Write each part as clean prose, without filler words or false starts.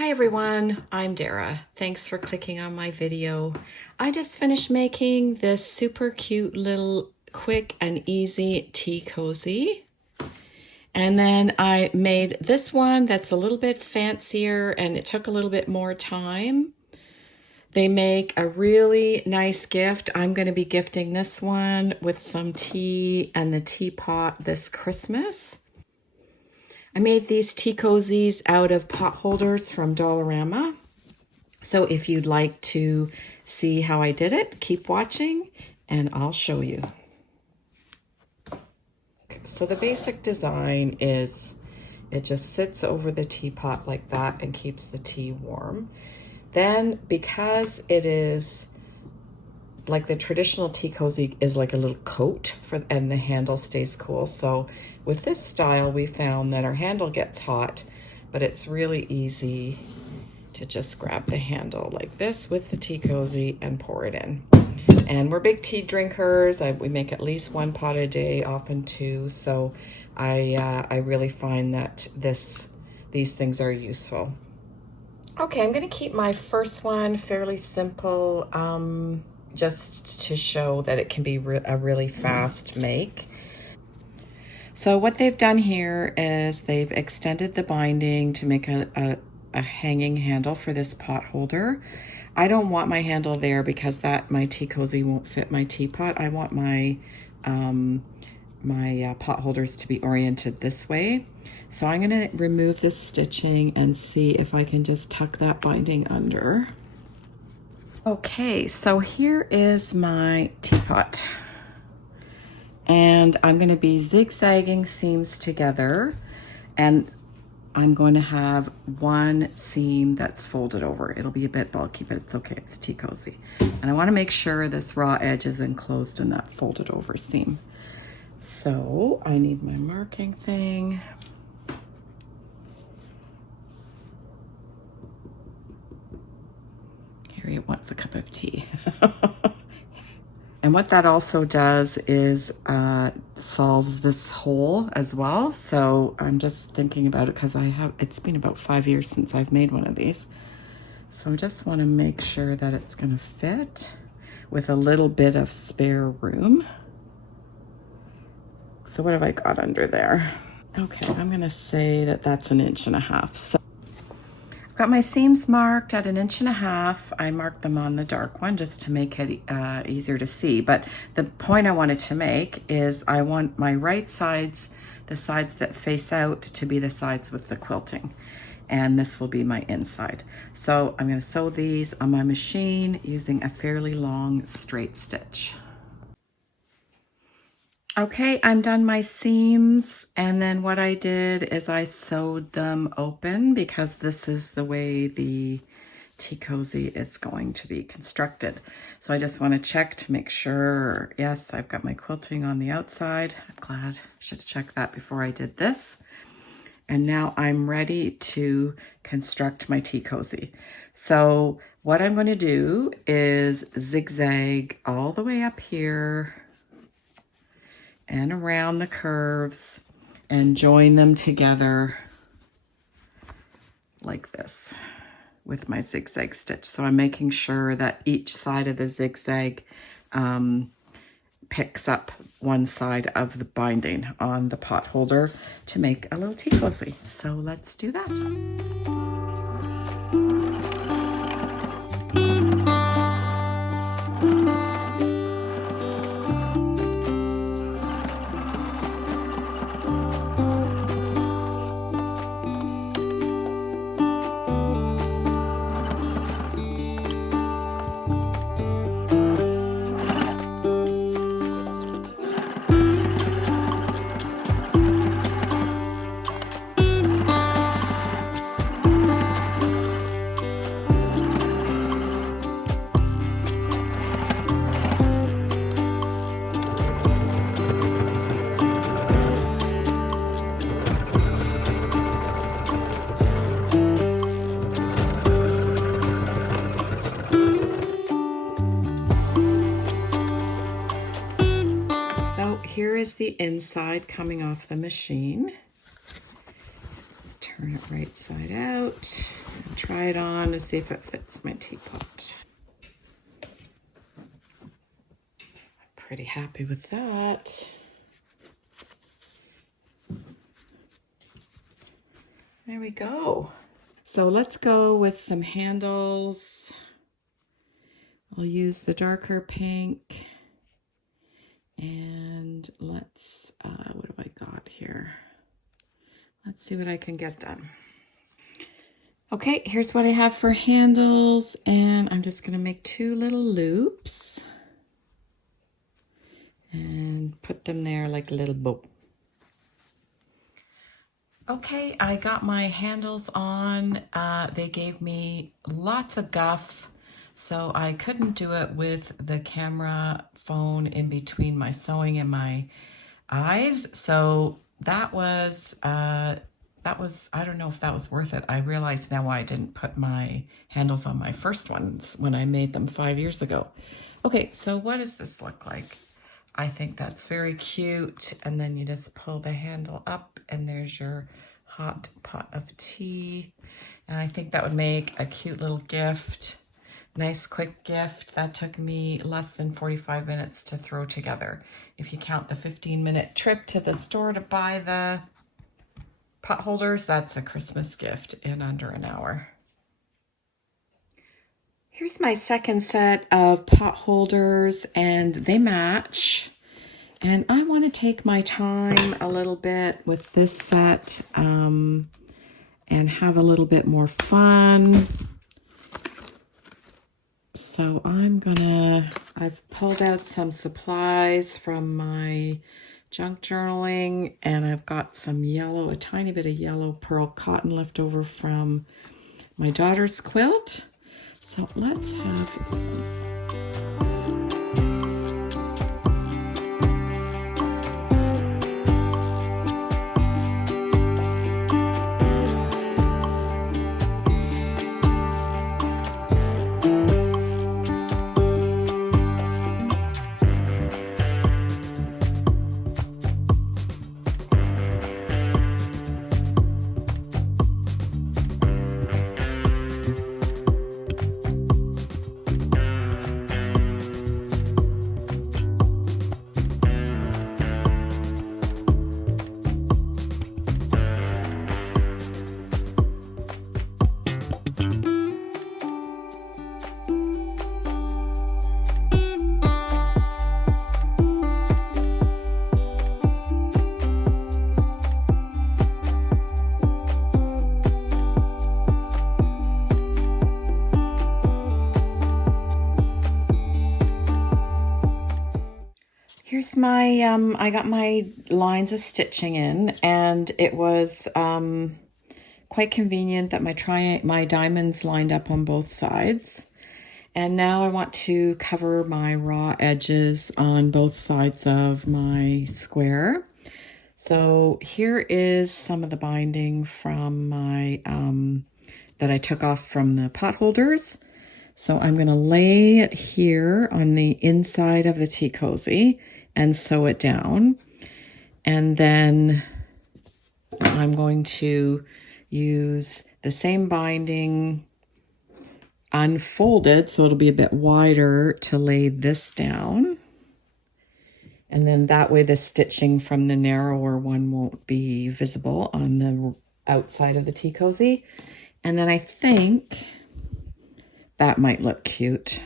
Hi everyone, I'm Dara. Thanks for clicking on my video. I just finished making this super cute little quick and easy tea cozy. And then I made this one that's a little bit fancier and it took a little bit more time. They make a really nice gift. I'm going to be gifting this one with some tea and the teapot this Christmas. I made these tea cozies out of pot holders from Dollarama. So if you'd like to see how I did it, keep watching and I'll show you. So the basic design is it just sits over the teapot like that and keeps the tea warm. Then because it is like the traditional tea cozy is like a little coat and the handle stays cool. So with this style, we found that our handle gets hot, but it's really easy to just grab the handle like this with the tea cozy and pour it in. And we're big tea drinkers. We make at least 1 pot a day, often 2. So I really find that these things are useful. Okay, I'm going to keep my first one fairly simple, just to show that it can be a really fast make. So what they've done here is they've extended the binding to make a hanging handle for this pot holder. I don't want my handle there because my tea cozy won't fit my teapot. I want my pot holders to be oriented this way. So I'm going to remove this stitching and see if I can just tuck that binding under. Okay, so here is my teapot. And I'm going to be zigzagging seams together, and I'm going to have one seam that's folded over. It'll be a bit bulky, but it's okay, it's tea cozy. And I want to make sure this raw edge is enclosed in that folded over seam. So I need my marking thing. Harriet wants a cup of tea. And what that also does is solves this hole as well. So I'm just thinking about it because it's been about 5 years since I've made one of these. So I just want to make sure that it's going to fit with a little bit of spare room. So what have I got under there? Okay, I'm going to say that that's 1.5 inches. So got my seams marked at 1.5 inches. I marked them on the dark one just to make it easier to see. But the point I wanted to make is I want my right sides, the sides that face out, to be the sides with the quilting. And this will be my inside. So I'm going to sew these on my machine using a fairly long straight stitch. Okay, I'm done my seams, and then what I did is I sewed them open because this is the way the tea cozy is going to be constructed. So I just want to check to make sure, yes, I've got my quilting on the outside. I'm glad I should have checked that before I did this. And now I'm ready to construct my tea cozy. So what I'm going to do is zigzag all the way up here and around the curves and join them together like this with my zigzag stitch. So I'm making sure that each side of the zigzag picks up one side of the binding on the pot holder to make a little tea cozy. So let's do that. Here is the inside coming off the machine. Let's turn turn it right side out and try it on to see if it fits my teapot. Pretty happy with that. There we go. So let's go with some handles. I'll use the darker pink. And let's, what have I got here? Let's see what I can get done. Okay, here's what I have for handles. And I'm just gonna make 2 little loops. And put them there like a little bow. Okay, I got my handles on. They gave me lots of guff, so I couldn't do it with the camera phone in between my sewing and my eyes. So that was, I don't know if that was worth it. I realize now why I didn't put my handles on my first ones when I made them 5 years ago. Okay, so what does this look like? I think that's very cute. And then you just pull the handle up and there's your hot pot of tea. And I think that would make a cute little gift. Nice quick gift. That took me less than 45 minutes to throw together. If you count the 15-minute trip to the store to buy the pot holders, that's a Christmas gift in under an hour. Here's my second set of pot holders and they match. And I want to take my time a little bit with this set and have a little bit more fun. So I've pulled out some supplies from my junk journaling and I've got some a tiny bit of yellow pearl cotton left over from my daughter's quilt. So let's have some. Here's my, I got my lines of stitching in and it was quite convenient that my diamonds lined up on both sides. And now I want to cover my raw edges on both sides of my square. So here is some of the binding from my, that I took off from the pot holders. So I'm going to lay it here on the inside of the tea cozy and sew it down. And then I'm going to use the same binding unfolded, so it'll be a bit wider, to lay this down. And then that way the stitching from the narrower one won't be visible on the outside of the tea cozy. And then I think that might look cute.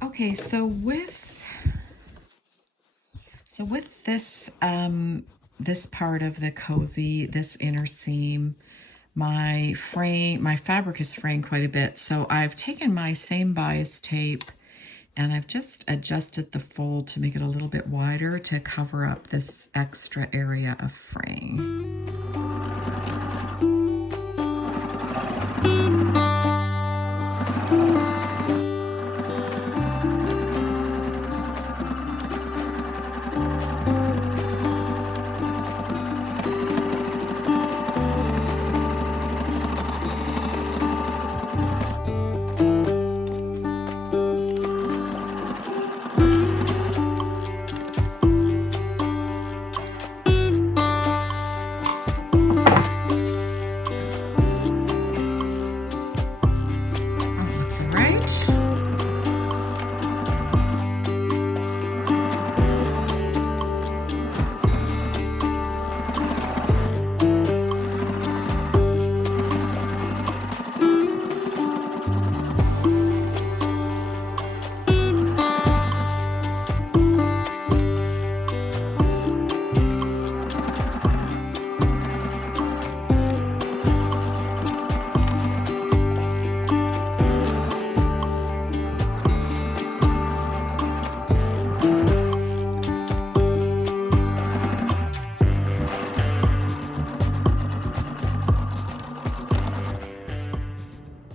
Okay, so with this this part of the cozy, this inner seam, my fabric is fraying quite a bit. So I've taken my same bias tape and I've just adjusted the fold to make it a little bit wider to cover up this extra area of fraying.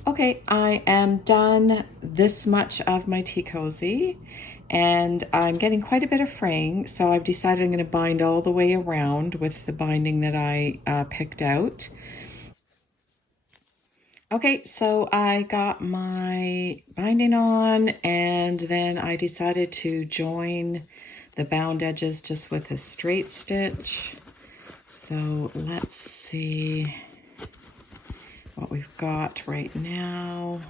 Okay, I am done this much of my tea cozy and I'm getting quite a bit of fraying, so I've decided I'm going to bind all the way around with the binding that I picked out. Okay, so I got my binding on and then I decided to join the bound edges just with a straight stitch. So let's see what we've got right now.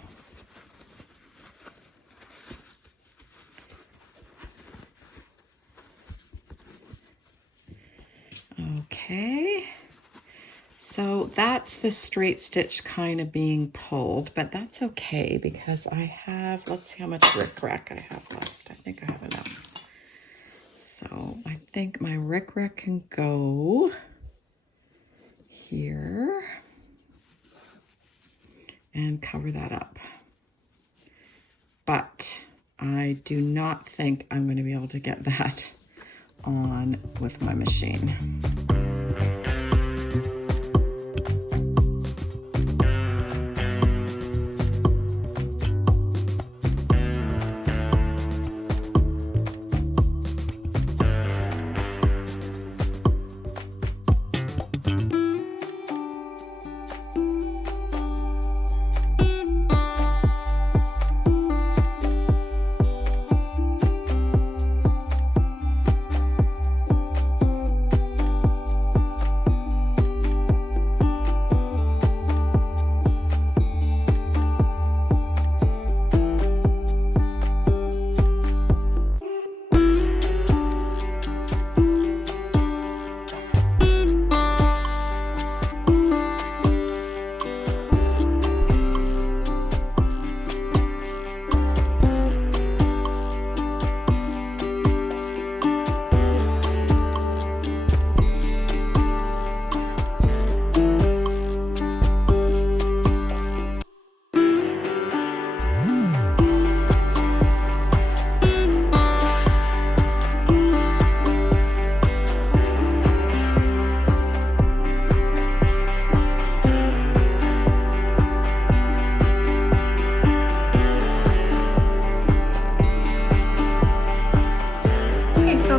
Okay, so that's the straight stitch kind of being pulled, but that's okay because I have, let's see how much rickrack I have left. I think I have enough. So I think my rickrack can go here and cover that up. But I do not think I'm going to be able to get that on with my machine.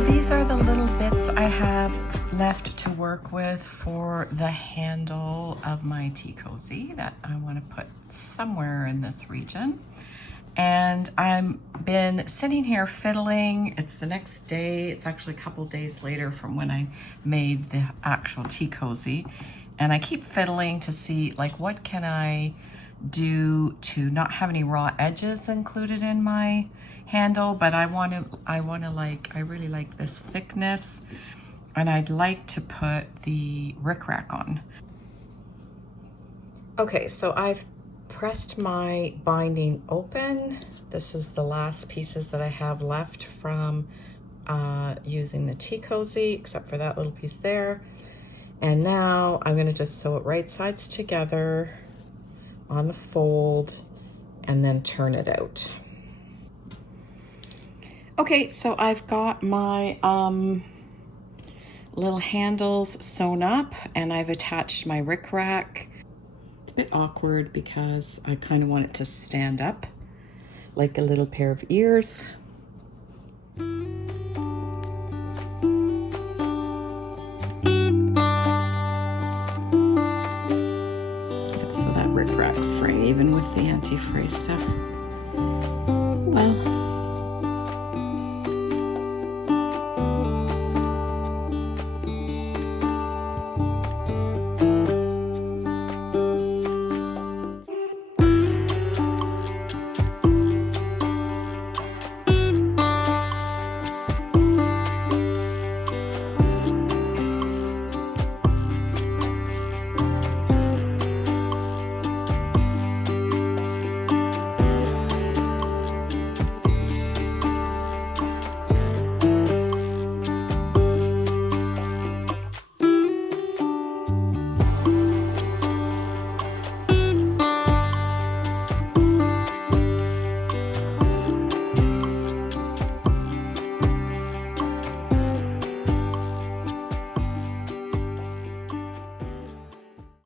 These are the little bits I have left to work with for the handle of my tea cozy that I want to put somewhere in this region. And I've been sitting here fiddling. It's the next day. It's actually a couple days later from when I made the actual tea cozy. And I keep fiddling to see, like, what can I do to not have any raw edges included in my handle, but I really like this thickness, and I'd like to put the rickrack on. Okay, so I've pressed my binding open. This is the last pieces that I have left from using the tea cozy, except for that little piece there. And now I'm going to just sew it right sides together on the fold and then turn it out. Okay, so I've got my little handles sewn up and I've attached my rickrack. It's a bit awkward because I kind of want it to stand up like a little pair of ears. So that rickrack's frayed even with the anti-fray stuff. Well,